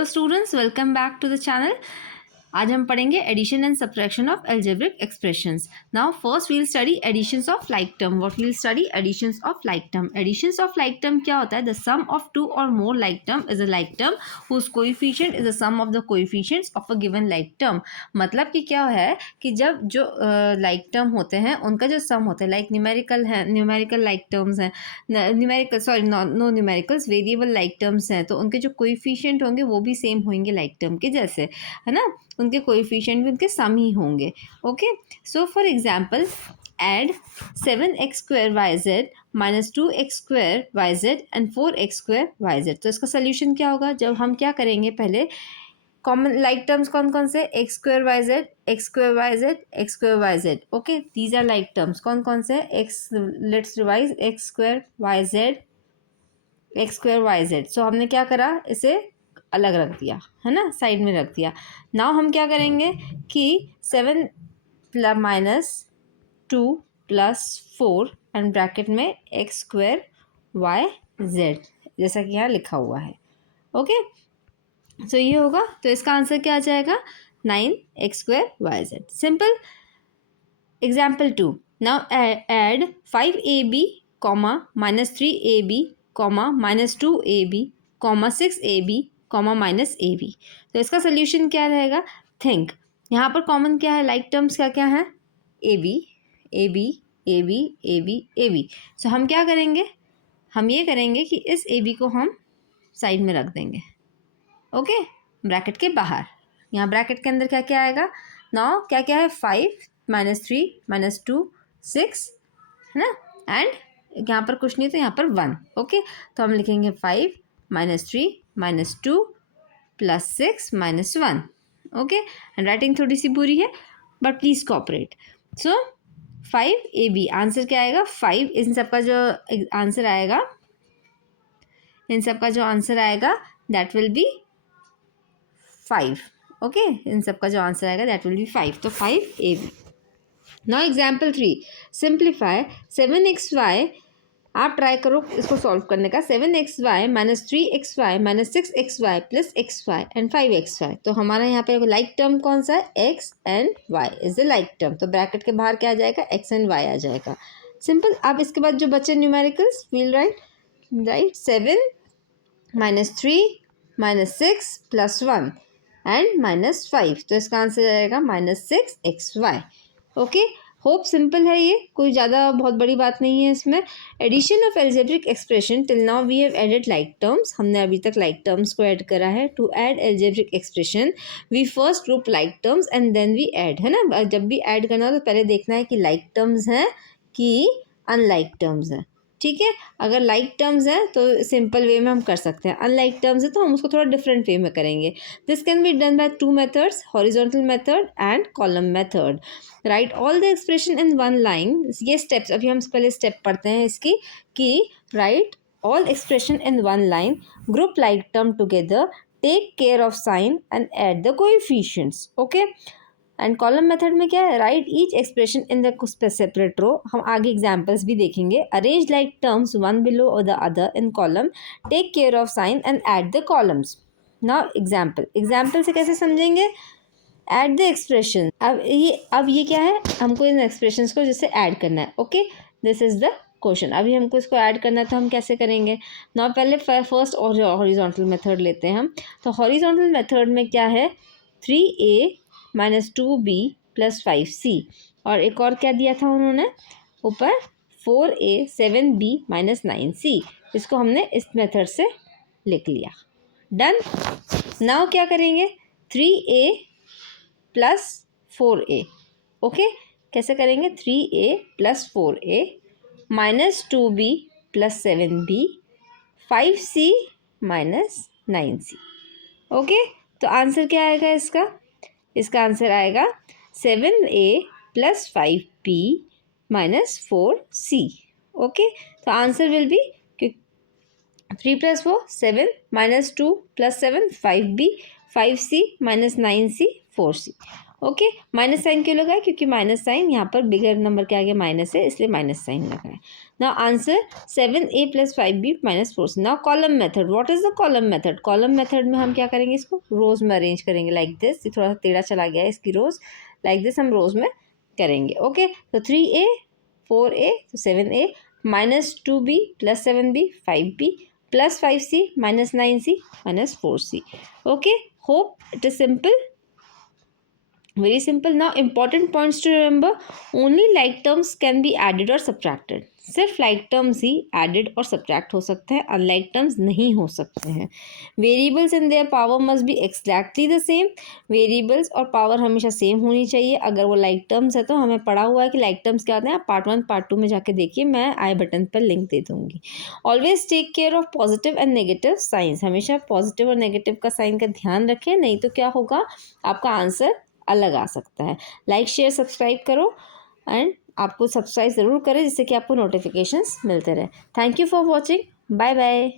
Students, welcome back to the channel. आज हम पढ़ेंगे addition and subtraction of algebraic expressions. Now first we'll study additions of like term. What we'll study? Additions of like term. Additions of like term क्या होता है? The sum of two or more like term is a like term whose coefficient is the sum of the coefficients of a given like term. मतलब कि क्या है कि जब जो लाइक टर्म होते हैं उनका जो सम होता है, लाइक न्यूमेरिकल है, न्यूमेरिकल लाइक टर्म्स हैं, numerical sorry no numericals, variable like terms हैं, तो उनके जो कोएफिशिएंट होंगे वो भी सेम होंगे लाइक टर्म के जैसे, है ना. उनके कोएफिशिएंट भी उनके सम ही होंगे. Okay, so for example add 7x² yz minus 2x² yz and 4x² yz. तो इसका सोल्यूशन क्या होगा? जब हम क्या करेंगे, पहले कॉमन लाइक टर्म्स कौन कौन से? x² yz, x² yz, x² yz. Okay, these are like terms. कौन कौन से? Let's revise. x² yz, x² yz. So हमने क्या करा, इसे अलग रख दिया, है ना, साइड में रख दिया. नाउ हम क्या करेंगे कि 7 माइनस 2 प्लस 4 एंड ब्रैकेट में x² yz, जैसा कि यहाँ लिखा हुआ है. ओके, सो ये होगा. तो इसका आंसर क्या आ जाएगा? 9x² yz. Simple. Example 2. Now add 5ab minus 3ab minus 2ab 6ab minus a b. तो इसका सोल्यूशन क्या रहेगा? थिंक. यहाँ पर कॉमन क्या है? लाइक टर्म्स क्या क्या है? A B, A B, A B, A B, A B. So हम क्या करेंगे? हम ये करेंगे कि इस ए बी को हम साइड में रख देंगे. ओके, ब्रैकेट के बाहर. यहाँ ब्रैकेट के अंदर क्या क्या आएगा? नाउ क्या क्या है? 5 माइनस 3 माइनस 2 6, है ना. एंड यहाँ पर कुछ नहीं, तो यहाँ पर 1. ओके, तो हम लिखेंगे 5 minus 3 minus 2 plus 6 minus 1. Okay, and writing थोड़ी सी बुरी है but please cooperate. So 5ab. Answer क्या आएगा? 5. इन सबका जो आंसर आएगा, दैट विल बी 5. ओके, इन सबका जो आंसर आएगा दैट विल बी 5. तो 5ab. Now example 3. Simplify 7xy. आप ट्राई करो इसको सॉल्व करने का. 7xy minus 3xy minus 6xy plus xy and 5xy. तो हमारा यहाँ पे लाइक टर्म कौन सा है? x and y is the like term. तो ब्रैकेट के बाहर क्या आ जाएगा? x एंड y आ जाएगा. सिंपल. अब इसके बाद जो बचे numericals, we'll write 7 minus 3 minus 6 plus 1 and minus 5. तो इसका आंसर आएगा minus 6xy. Okay, hope simple है ये, कोई ज़्यादा बहुत बड़ी बात नहीं है इसमें. Addition of algebraic expression. Till now we have added like terms. हमने अभी तक लाइक टर्म्स को ऐड करा है. To add algebraic expression we first group like terms and then we add, है ना. जब भी ऐड करना हो तो पहले देखना है कि लाइक टर्म्स हैं कि अनलाइक टर्म्स हैं. ठीक है, अगर लाइक टर्म्स हैं तो सिंपल वे में हम कर सकते हैं. अनलाइक टर्म्स है तो हम उसको थोड़ा डिफरेंट वे में करेंगे. This can be done by 2 methods, horizontal method and column method. Write all the expression in one line. ये स्टेप्स अभी हम पहले स्टेप पढ़ते हैं इसकी, कि write all expression in one line, group like term together, take care of sign and add the coefficients. Okay, and column method में क्या है? Write each expression in the separate row. हम आगे एग्जाम्पल्स भी देखेंगे. Arrange like terms one below और the other in column, take care of sign and add the columns. Now example से कैसे समझेंगे? Add the expression. अब ये क्या है? हमको इन एक्सप्रेशंस को जैसे ऐड करना है. Okay, this is the question. अभी हमको इसको ऐड करना है तो हम कैसे करेंगे? ना पहले फर्स्ट हॉरिजॉन्टल मेथड लेते हैं हम. तो हॉरिजॉन्टल मेथड में क्या है? 3a minus 2b plus 5c. और एक और क्या दिया था उन्होंने ऊपर? 4a 7b minus 9c. इसको हमने इस मेथड से लिख लिया. डन. नाउ क्या करेंगे? 3a plus 4a. ओके, कैसे करेंगे? 3a plus 4a minus 2b plus 7b 5c minus 9c. Okay, तो आंसर क्या आएगा इसका? इसका आंसर आएगा 7a plus 5b minus 4c. Okay, तो answer will be 3 plus 4 7 minus 2 plus 7 5b 5c minus 9c 4c. Okay, minus sign क्यों लगाए? क्योंकि माइनस साइन यहाँ पर बिगर नंबर के आगे माइनस है, इसलिए माइनस साइन लगाए। Now answer 7a + 5b - 4c। Now column method, what is the column method? Column method में हम क्या करेंगे, इसको रोज में अरेंज करेंगे लाइक दिस। ये थोड़ा सा टेढ़ा चला गया है इसकी रोज, लाइक दिस हम रोज में करेंगे। ओके, तो 3a 4a तो 7a -2b + 7b 5b + 5c -9c -4c। Okay, hope it is simple. Very simple. Now important points to remember, only like terms can be added or subtracted. सिर्फ like terms ही added और subtract हो सकते हैं, unlike terms नहीं हो सकते हैं। Variables and their power must be exactly the same. Variables और power हमेशा सेम होनी चाहिए। अगर वो like terms है तो हमें पढ़ा हुआ है कि like terms क्या होते हैं, आप पार्ट 1 पार्ट 2 में जाके देखिए, मैं आई बटन पर लिंक दे दूंगी। Always take care of positive and negative signs. हमेशा पॉजिटिव और नेगेटिव का साइन का ध्यान रखें, नहीं तो क्या होगा, आपका आंसर अलग आ सकता है। लाइक शेयर सब्सक्राइब करो, एंड आपको सब्सक्राइब ज़रूर करें जिससे कि आपको नोटिफिकेशंस मिलते रहे। Thank you for watching, bye bye.